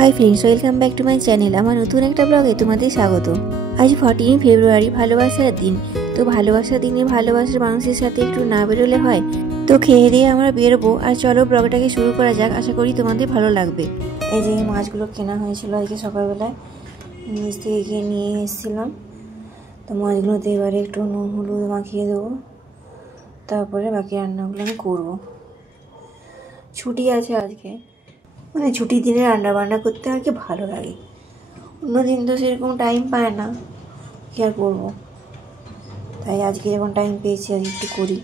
Hi friends, welcome back to my channel. আমার নতুন একটা ব্লগে তোমাদের স্বাগত। আজ 14 ফেব্রুয়ারি, ভালোবাসার দিন। তো ভালোবাসার দিনে ভালোবাসার মানুষের সাথে একটু না বেরোলে হয়? তো খেয়ে দিয়ে আমরা বেরোবো। আর চলো ব্লগটাকে শুরু করা যাক, আশা করি তোমাদের ভালো লাগবে। এই যে মাছগুলো কেনা হয়েছিল আজকে সকালবেলায়, নিচ থেকে গিয়ে নিয়ে এসেছিলাম। তো মাছগুলোতে এবারে একটু নুন হলুদ মাখিয়ে দেবো, তারপরে বাকি রান্নাগুলো আমি করবো। ছুটি আছে আজকে, মানে ছুটির দিনে রান্না বান্না করতে আর কি ভালো লাগে। অন্যদিন তো সেরকম টাইম পায় না, কি আর করবো। তাই আজকে যখন টাইম পেয়েছি আজকে একটু করি।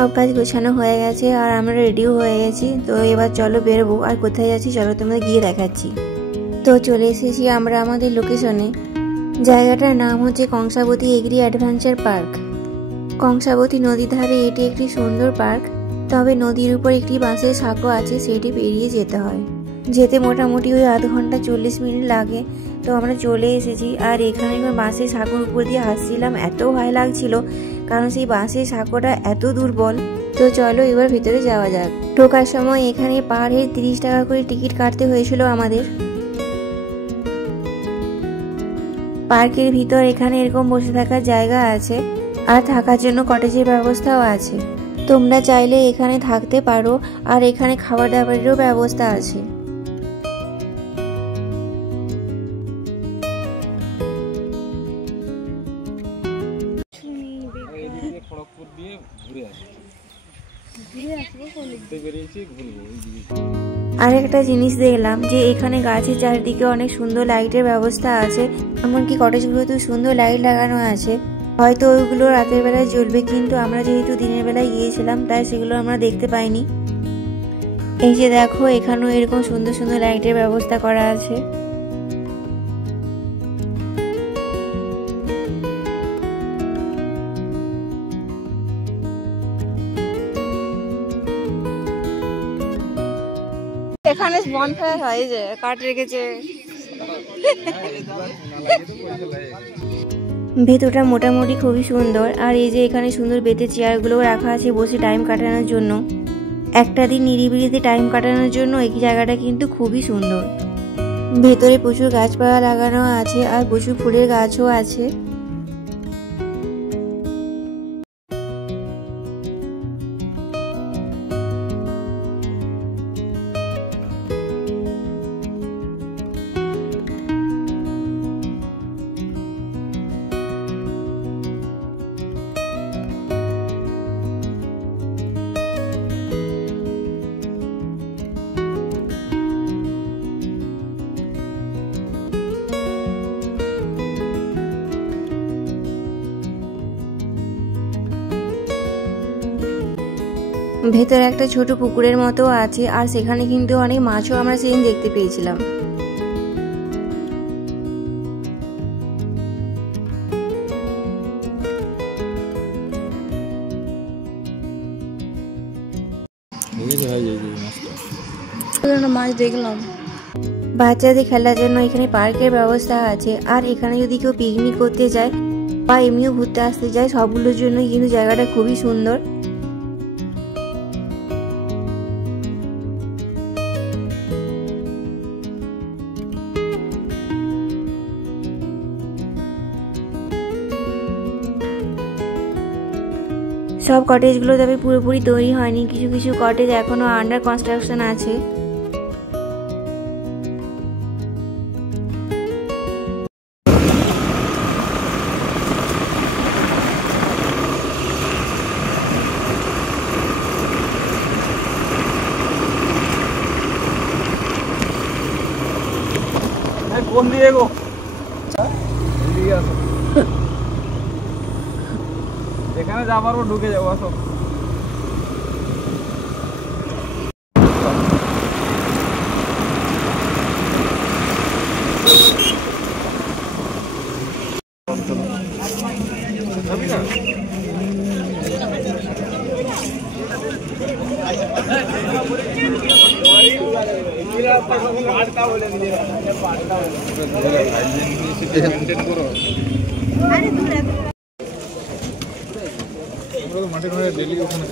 সব কাজ গোছানো হয়ে গেছে আর আমরা রেডিও হয়ে গেছি। তো এবার চলো বেরোবো। আর কোথায় যাচ্ছি চলো তোমাদের গিয়ে দেখাচ্ছি। তো চলে এসেছি আমরা আমাদের লোকেশনে। জায়গাটার নাম হচ্ছে Kangsabati agri adventure park. Kangsabati নদীর ধারে এটি একটি সুন্দর পার্ক। তবে নদীর উপর একটি বাঁশের সাঁকো আছে, সেটি পেরিয়ে যেতে হয়। যেতে মোটামুটি ওই আধ ঘন্টা 40 মিনিট লাগে। তো আমরা চলে এসেছি। আর এখানে বাঁশের সাঁকোর উপর দিয়ে হাসছিলাম, এত ভয় লাগছিল কারণ সেই বাঁশের সাঁকোটা এত দুর্বল। তো চলো এবার ভিতরে যাওয়া যাক। ঢোকার সময় এখানে পার হেড 30 টাকা করে টিকিট কাটতে হয়েছিল আমাদের। পার্কের ভিতর এখানে এরকম বসে থাকার জায়গা আছে, আর থাকার জন্য কটেজের ব্যবস্থাও আছে। তোমরা চাইলে এখানে থাকতে পারো, আর এখানে খাবার দাবারেরও ব্যবস্থা আছে। আর একটা জিনিস দেখলাম যে এখানে গাছের চারিদিকে অনেক সুন্দর লাইটের ব্যবস্থা আছে, এমনকি কটেজগুলোতে সুন্দর লাইট লাগানো আছে। হয়তো ওইগুলো রাতের বেলায় জ্বলবে, কিন্তু আমরা যেহেতু দিনের বেলায় গিয়েছিলাম তাই সেগুলো আমরা দেখতে পাইনি। এই যে দেখো, এখানেও এরকম সুন্দর সুন্দর লাইটের ব্যবস্থা করা আছে। এখানে বনফায়ার হয়, যে কাঠ রেখেছে। ভেতরটা মোটামুটি খুবই সুন্দর। আর এই যে এখানে সুন্দর বেতের চেয়ারগুলো রাখা আছে বসে টাইম কাটানোর জন্য। একটা দিন নিরিবিলিতে টাইম কাটানোর জন্য এই জায়গাটা কিন্তু খুবই সুন্দর। ভেতরে প্রচুর গাছপালা লাগানো আছে আর প্রচুর ফুলের গাছও আছে। ভেতরে একটা ছোট পুকুরের মতো আছে, আর সেখানে কিন্তু অনেক মাছও আমরা সেদিন দেখতে পেয়েছিলাম। মাছ দেখলাম। বাচ্চাদের খেলার জন্য এখানে পার্কের ব্যবস্থা আছে। আর এখানে যদি কেউ পিকনিক করতে যায় বা এমনিও ঘুরতে আসতে যায়, সবগুলোর জন্য কিন্তু জায়গাটা খুবই সুন্দর। সব কটেজগুলো তবে পুরোপুরি তৈরি হয়নি, কিছু কিছু কটেজ এখনো আন্ডার কনস্ট্রাকশন আছে। কোন দিয়ে গো যেখানে যা পারবো ঢুকে যাবো। আসো মাঠে ঘরে ডেলি ওখানে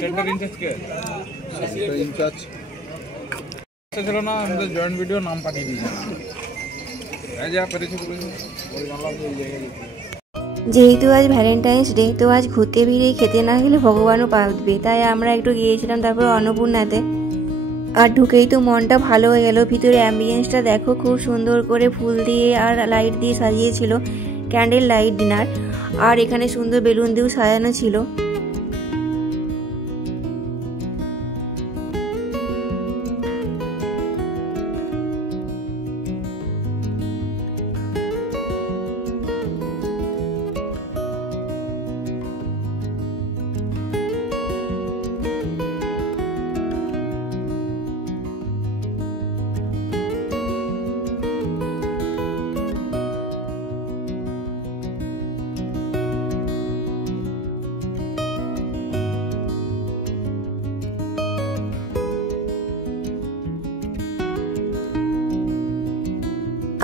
সেন্টার ইনচার্জ কে? সেন্টার ইনচার্জ ছিল না, আমাদের জয়েন্ট ভিডিও নাম পাঠিয়ে দিয়েছে। যেহেতু আজ ভ্যালেন্টাইন্স ডে, তো আজ ঘুরতে বেরিয়ে খেতে না গেলে ভগবানও পাবে, তাই আমরা একটু গিয়েছিলাম তারপর অন্নপূর্ণাতে। আর ঢুকেই তো মনটা ভালো হয়ে গেল। ভিতরে অ্যাম্বিয়েন্সটা দেখো, খুব সুন্দর করে ফুল দিয়ে আর লাইট দিয়ে সাজিয়েছিল, ক্যান্ডেল লাইট ডিনার। আর এখানে সুন্দর বেলুন দিয়েও সাজানো ছিল।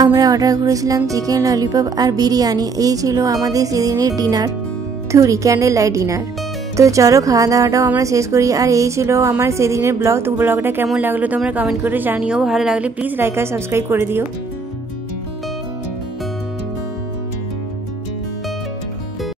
আমরা অর্ডার করেছিলাম চিকেন ললিপপ আর বিরিয়ানি। এই ছিল আমাদের সেদিনের ডিনার, ক্যান্ডেল লাইট ডিনার। তো চলো খাওয়া দাওয়াটাও আমরা শেষ করি। আর এই ছিল আমার সেদিনের ব্লগ। তো ব্লগটা কেমন লাগলো তোমরা কমেন্ট করে জানিও। ভালো লাগলে প্লিজ লাইক আর সাবস্ক্রাইব করে দিও।